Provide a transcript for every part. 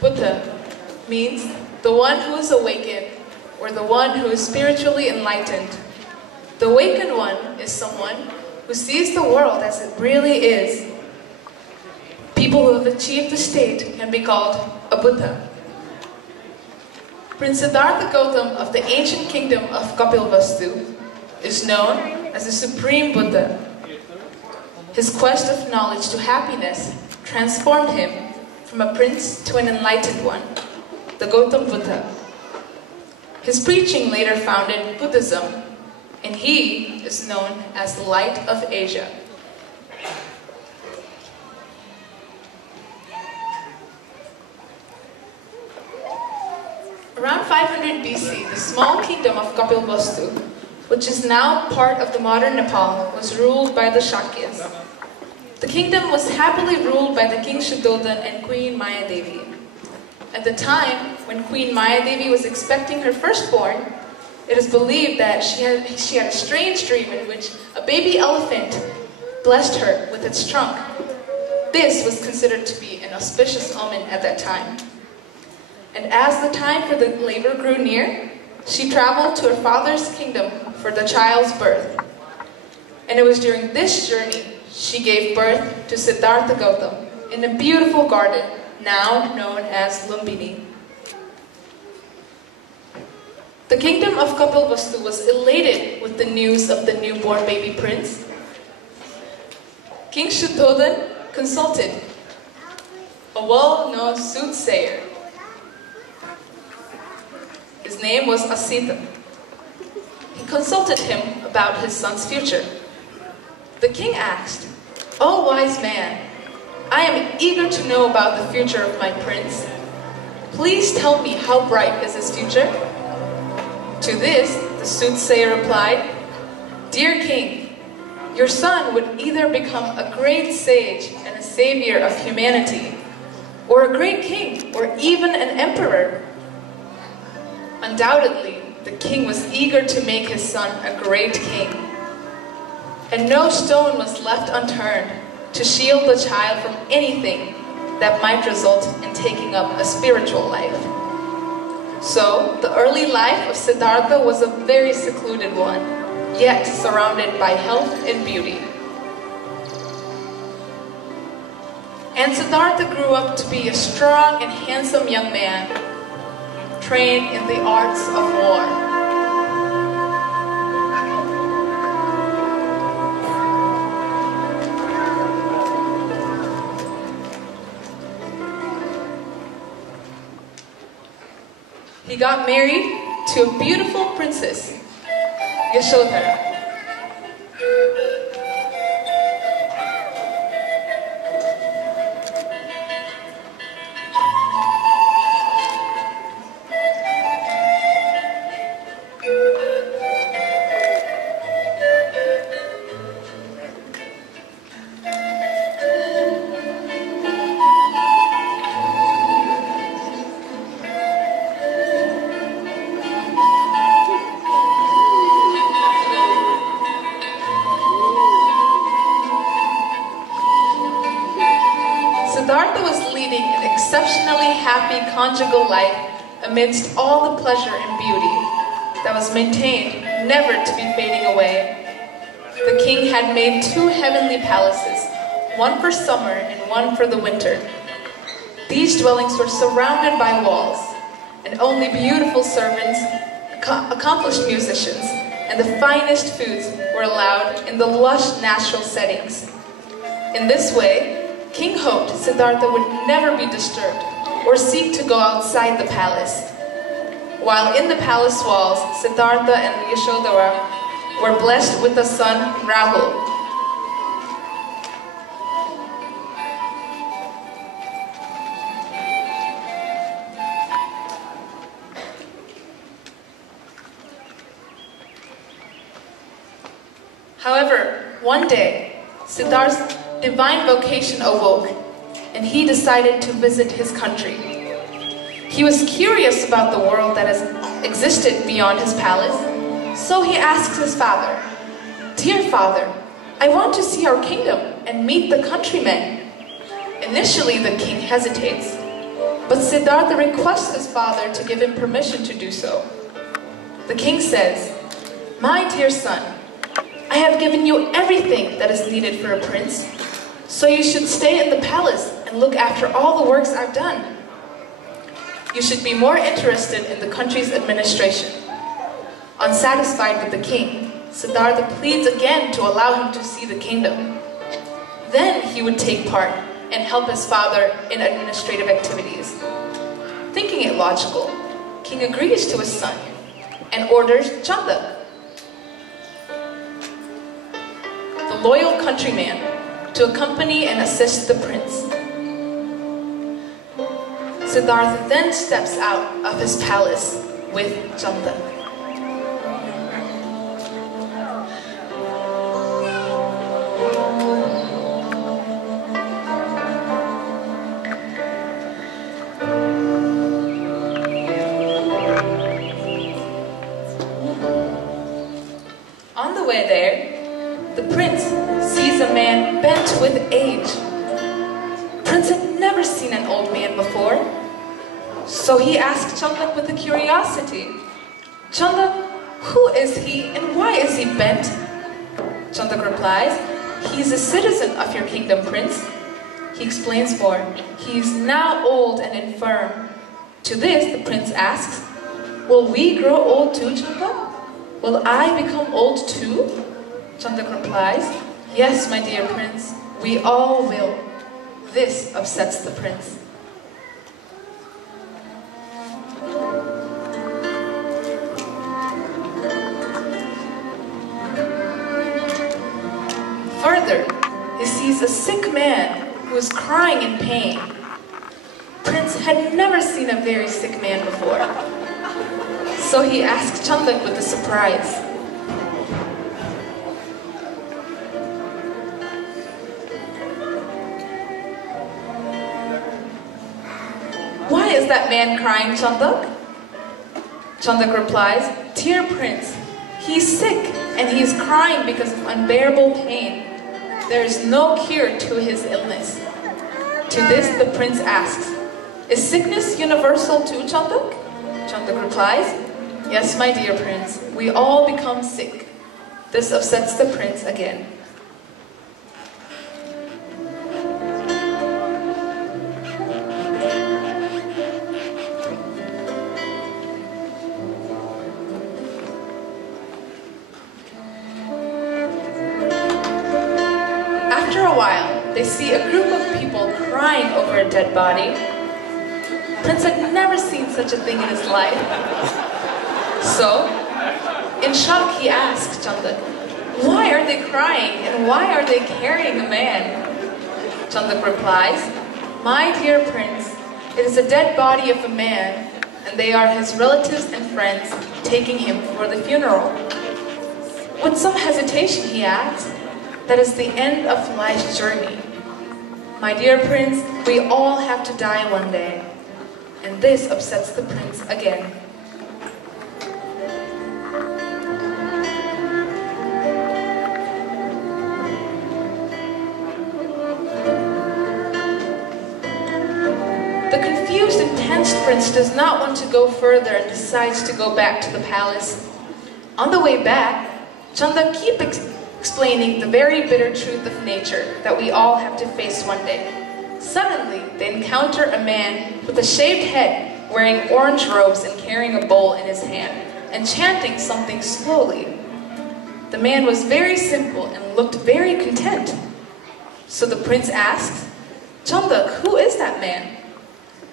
Buddha means the one who is awakened, or the one who is spiritually enlightened. The awakened one is someone who sees the world as it really is. People who have achieved the state can be called a Buddha. Prince Siddhartha Gautam of the ancient kingdom of Kapilvastu is known as the Supreme Buddha. His quest of knowledge to happiness transformed him from a prince to an enlightened one, the Gautam Buddha. His preaching later founded Buddhism, and he is known as the Light of Asia. Around 500 BC, the small kingdom of Kapilvastu, which is now part of the modern Nepal, was ruled by the Shakyas. The kingdom was happily ruled by the King Shuddhodhan and Queen Maya Devi. At the time when Queen Maya Devi was expecting her firstborn, it is believed that she had a strange dream in which a baby elephant blessed her with its trunk. This was considered to be an auspicious omen at that time. And as the time for the labor grew near, she traveled to her father's kingdom for the child's birth. And it was during this journey she gave birth to Siddhartha Gautam in a beautiful garden now known as Lumbini. The kingdom of Kapilvastu was elated with the news of the newborn baby prince. King Shuddhodhan consulted a well-known soothsayer. His name was Asita. He consulted him about his son's future. The king asked, "O wise man, I am eager to know about the future of my prince. Please tell me how bright is his future?" To this, the soothsayer replied, "Dear king, your son would either become a great sage and a savior of humanity, or a great king, or even an emperor." Undoubtedly, the king was eager to make his son a great king, and no stone was left unturned to shield the child from anything that might result in taking up a spiritual life. So, the early life of Siddhartha was a very secluded one, yet surrounded by health and beauty. And Siddhartha grew up to be a strong and handsome young man, trained in the arts of war. He got married to a beautiful princess, Yashodhara. Siddhartha was leading an exceptionally happy conjugal life amidst all the pleasure and beauty that was maintained never to be fading away. The king had made 2 heavenly palaces, one for summer and one for the winter. These dwellings were surrounded by walls, and only beautiful servants, accomplished musicians, and the finest foods were allowed in the lush natural settings. In this way, King hoped Siddhartha would never be disturbed or seek to go outside the palace. While in the palace walls, Siddhartha and Yashodhara were blessed with a son, Rahul. However, one day, Siddhartha's divine vocation awoke, and he decided to visit his country. He was curious about the world that has existed beyond his palace, so he asked his father, "Dear father, I want to see our kingdom and meet the countrymen." Initially, the king hesitates. But Siddhartha requests his father to give him permission to do so. The king says, "My dear son, I have given you everything that is needed for a prince, so you should stay in the palace and look after all the works I've done. You should be more interested in the country's administration." Unsatisfied with the king, Siddhartha pleads again to allow him to see the kingdom. Then he would take part and help his father in administrative activities. Thinking it logical, king agrees to his son and orders Chandak, the loyal countryman, to accompany and assist the prince. Siddhartha then steps out of his palace with Chandak. On the way there, the prince sees a man bent with age. Prince had never seen an old man before, so he asked Chandak with a curiosity, "Chandak, who is he and why is he bent?" Chandak replies, "He is a citizen of your kingdom, prince." He explains more. He is now old and infirm. To this, the prince asks, "Will we grow old too, Chandak? Will I become old too?" Chandak replies, "Yes, my dear prince, we all will." This upsets the prince. Further, he sees a sick man who is crying in pain. Prince had never seen a very sick man before, so he asked Chandak with a surprise, "Why is that man crying, Chandak?" Chandak replies, "Dear prince, he's sick and he is crying because of unbearable pain. There is no cure to his illness." To this, the prince asks, "Is sickness universal too, Chandak?" Chandak replies, "Yes, my dear prince, we all become sick." This upsets the prince again. After a while, they see a group of people crying over a dead body. Prince had never seen such a thing in his life. So, in shock, he asks Chandak, "Why are they crying and why are they carrying a man?" Chandak replies, "My dear prince, it is a dead body of a man, and they are his relatives and friends taking him for the funeral." With some hesitation, he adds, "That is the end of life's journey. My dear prince, we all have to die one day." And this upsets the prince again. The confused and tensed prince does not want to go further and decides to go back to the palace. On the way back, Chandak keeps explaining the very bitter truth of nature that we all have to face one day. Suddenly, they encounter a man with a shaved head, wearing orange robes and carrying a bowl in his hand, and chanting something slowly. The man was very simple and looked very content. So the prince asks, "Chandak, who is that man?"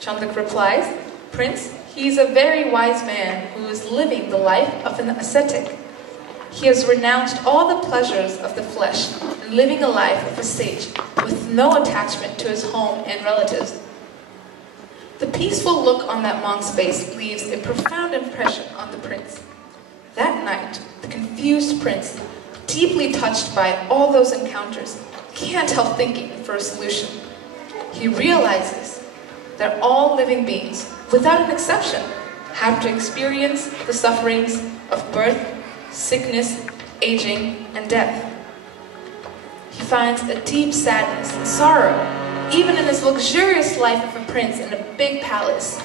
Chandak replies, "Prince, he is a very wise man who is living the life of an ascetic. He has renounced all the pleasures of the flesh and living a life of a sage with no attachment to his home and relatives." The peaceful look on that monk's face leaves a profound impression on the prince. That night, the confused prince, deeply touched by all those encounters, can't help thinking for a solution. He realizes that all living beings, without an exception, have to experience the sufferings of birth, sickness, aging, and death. He finds a deep sadness and sorrow even in his luxurious life of a prince in a big palace.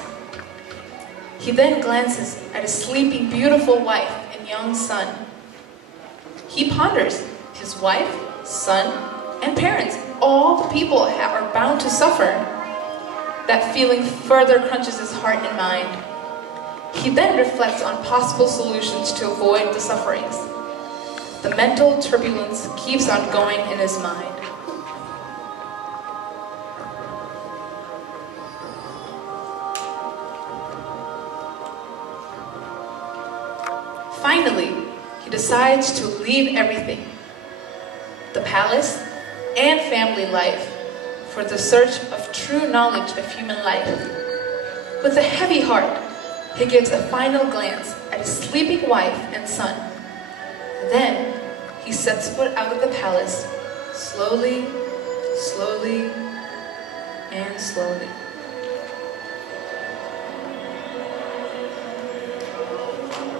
He then glances at his sleeping, beautiful wife and young son. He ponders his wife, son, and parents, all the people are bound to suffer. That feeling further crunches his heart and mind. He then reflects on possible solutions to avoid the sufferings. The mental turbulence keeps on going in his mind. Finally, he decides to leave everything, the palace and family life, for the search of true knowledge of human life. With a heavy heart, he gives a final glance at his sleeping wife and son. Then, he sets foot out of the palace, slowly, slowly, and slowly.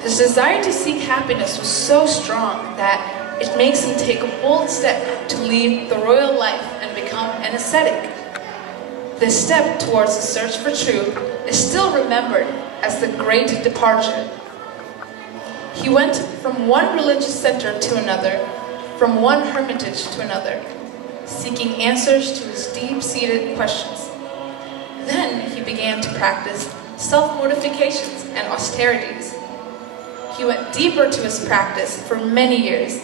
His desire to seek happiness was so strong that it makes him take a bold step to leave the royal life and become an ascetic. This step towards the search for truth is still remembered as the Great Departure. He went from one religious center to another, from one hermitage to another, seeking answers to his deep-seated questions. Then he began to practice self-mortifications and austerities. He went deeper to his practice for many years.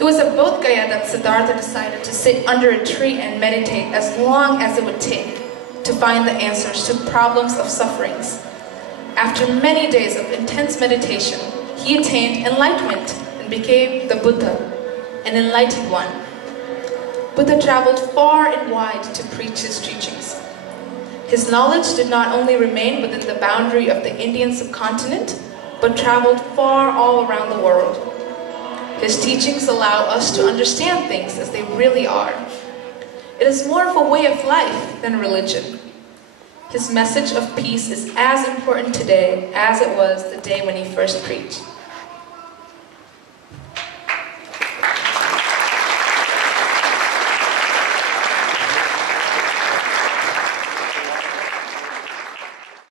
It was at Bodh Gaya that Siddhartha decided to sit under a tree and meditate as long as it would take to find the answers to problems of sufferings. After many days of intense meditation, he attained enlightenment and became the Buddha, an enlightened one. Buddha traveled far and wide to preach his teachings. His knowledge did not only remain within the boundary of the Indian subcontinent, but traveled far all around the world. His teachings allow us to understand things as they really are. It is more of a way of life than religion. His message of peace is as important today as it was the day when he first preached.